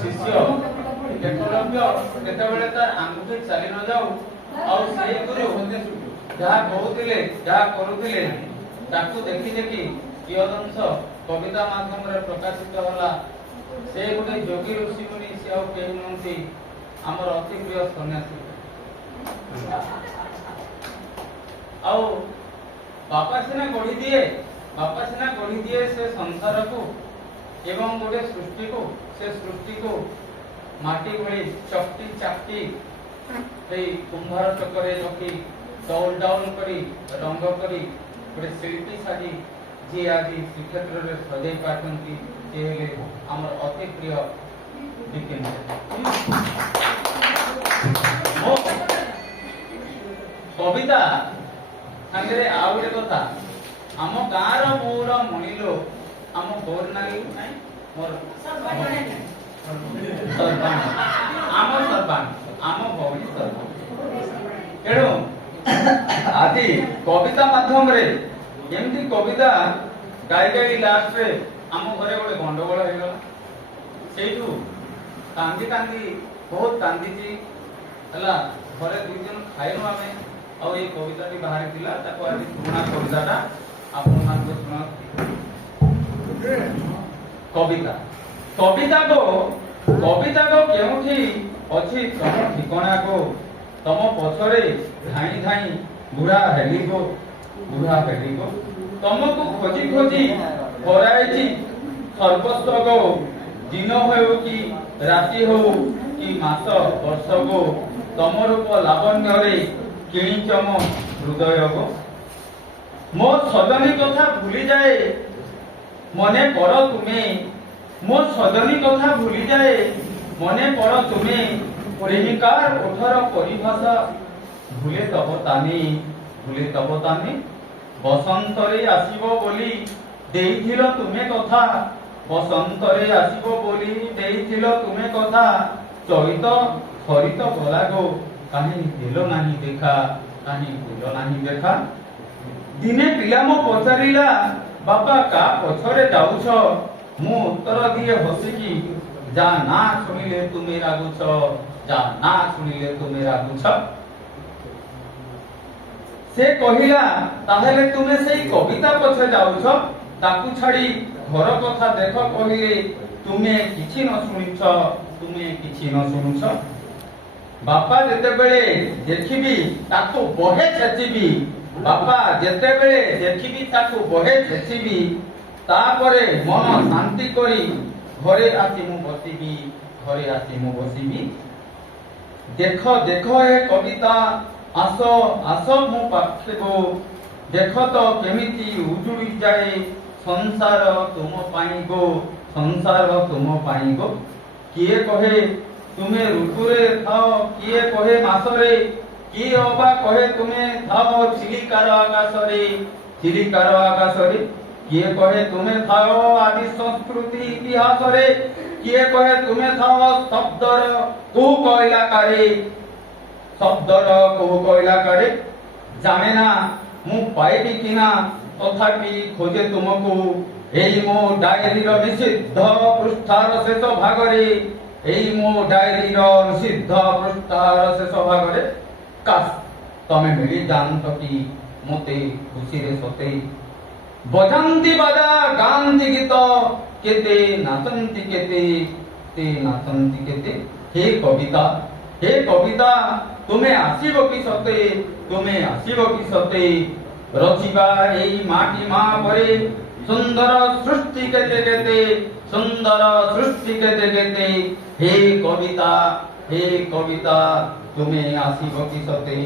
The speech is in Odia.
ଶିଷ୍ୟ ଏକଲବ୍ୟ କେତେବେଳେ ତାର ଆଙ୍ଗୁଠି ଚାଲି ନ ଯାଉ ଆଉ ସେଇ ଗୁରୁ ଯାହା କହୁଥିଲେ ଯାହା କରୁଥିଲେ ତାକୁ ଦେଖି ଦେଖି କିୟଦଂଶ କବିତା ମାଧ୍ୟମରେ ପ୍ରକାଶିତ ହେଲା। ସେ ଗୋଟେ ଯୋଗୀ ଋଷି ମୁନି, ସେ ଆଉ କେହି ନୁହନ୍ତି ଆମର ଅତି ପ୍ରିୟ ସନ୍ନ୍ୟାସୀ। ଆଉ ବାପା ସିନା ଗଢି ଦିଏ ସେ ସଂସାରକୁ ଏବଂ ଗୋଟେ ସୃଷ୍ଟିକୁ, ସେ ସୃଷ୍ଟିକୁ ମାଟି ଭଳି ଚକଟି ଚାକଟି ସେଇ କୁମ୍ଭାର ଚକରେ ରଖି ଡౌল ଡାଉନ କରି ରଙ୍ଗ କରି ଗୋଟେ ଶିଳ୍ପୀ ସାଜି ଯିଏ ଆଜି ଶ୍ରୀକ୍ଷେତ୍ରରେ ସଜେଇ ପାରୁଛନ୍ତି ସେ ହେଲେ ଆମର ଅତି ପ୍ରିୟ ବିପିନ। ମୋ କବିତା ସାଙ୍ଗରେ ଆଉ ଗୋଟେ କଥା, ଆମ ଗାଁର ମୋର ମଣିଲୋ ଆମ ବୋର ନାରୀ ନାହିଁ ମୋର ଆମ ସରପଞ୍ଚ ଆମ ଭଉଣୀ ସରପଞ୍ଚ। ତେଣୁ ଆଜି କବିତା ମାଧ୍ୟମରେ ଏମିତି କବିତା ଗାଇ ଗାଇ ଲାଷ୍ଟରେ ଆମ ଘରେ ଗୋଟେ ଗଣ୍ଡଗୋଳ ହେଇଗଲା। ସେଇଠୁ କାନ୍ଦି କାନ୍ଦି ବହୁତ କାନ୍ଦିଛି ହେଲା। ଘରେ 2 ଦିନ ଖାଇନୁ ଆମେ। ଆଉ ଏଇ କବିତାଟି ବାହାରିଥିଲା, ତାକୁ ଆଜି ପୁରୁଣା କବିତାଟା ଆପଣମାନଙ୍କୁ ଶୁଣାଉଛି। କବିତା को କେଉଁଠି ଅଛି ତମ ଠିକଣା को, ତମ ପଛରେ ଧାଇଁ ଧାଇଁ ବୁଢା ହେଲିଗୋ ତମକୁ ଖୋଜି ଖୋଜି ହରାଇଛି ସର୍ବସ୍ୱ ଗୋ। ଦିନ ହେଉ କି ରାତି ହେଉ କି ମାସ ବର୍ଷ ଗୋ, ତମ ରୂପ ଲାବଣ୍ୟରେ କିଣିଛ ମୋ ହୃଦୟ ଗୋ। ମୋ ସଜନୀ କଥା ଭୁଲିଯାଏ ମନେ ପଡ ତୁମେ, ମୋ ସଜନୀ କଥା ଭୁଲିଯାଏ ମନେ ପଡ ତୁମେ। ପ୍ରେମିକାର ଓଠର ପରିଭାଷା ଭୁଲେ ତବ ତାନେ ବସନ୍ତରେ ଆସିବ ବୋଲି ଦେଇଥିଲ ତୁମେ କଥା, ବସନ୍ତରେ ଆସିବ ବୋଲି ଦେଇଥିଲ ତୁମେ କଥା। ଚଳିତ ସରିତ ଗଲା ଗୋ, କାହିଁ ଦେଲ ନାହିଁ ଦେଖା। ଦିନେ ପିଲା ମୋ ପଚାରିଲା ବାପା କା ପଛରେ ଯାଉଛ, ମୁଁ ଉତ୍ତର ଦିଏ ହସିକି ଯା ନା ଶୁଣିଲେ ତୁମେ ରାଗୁଛ। ସେ କହିଲା ତାହେଲେ ତୁମେ ସେଇ କବିତା ପଛେ ଯାଉଛ, ତାକୁ ଛାଡି ଘର କଥା ଦେଖ କହିଲେ ତୁମେ କିଛି ନ ଶୁଣୁଛ। ବାପା ଯେତେବେଳେ ଦେଖିବି ତାକୁ ବହେ ଛେଚିବି, ତାପରେ ମନ ଶାନ୍ତି କରି ଘରେ ଆସି ମୁଁ ବସିବି। ଦେଖ ଏ କବିତା ଆସ ମୋ ପାଖକୁ, ଦେଖ ତ କେମିତି ଉଜୁଡ଼ି ଯାଏ ସଂସାର ତୁମ ପାଇଁ ଗୋ। କିଏ କହେ ତୁମେ ଋତୁରେ ଥାଅ, କିଏ କହେ ମାସରେ, କିଏ ଅବା କହେ ତୁମେ ଥାଅ ଚିଲିକାର ଆକାଶରେ। କିଏ କହେ ତୁମେ ଥାଅ ଆଦି ସଂସ୍କୃତି ଇତିହାସରେ, କିଏ କହେ ତୁମେ ଥାଅ ଶବ୍ଦର କୋଉ କଇଲାକାରେ। ଜାଣେ ନା ମୁଁ ପାଇବି କିନା ତଥାପି ଖୋଜେ ତୁମକୁ, ଏଇ ମୋ ଡାଏରୀର ନିଷିଦ୍ଧ ପୃଷ୍ଠାର ଶେଷ ଭାଗରେ। କାଶ ତମେ ମିଳି ଯାଆନ୍ତ କି ମତେ ଖୁସିରେ ସତେ। ବଜାନ୍ତି ବାଜା ଗାଆନ୍ତି ଗୀତ, କେତେ ନାଚନ୍ତି କେତେ। हे कविता तुमे आसीब कि सते। रचिबा एई माटी मा परे सुंदर सृष्टि केते। हे कविता तुमे आसीब कि सते।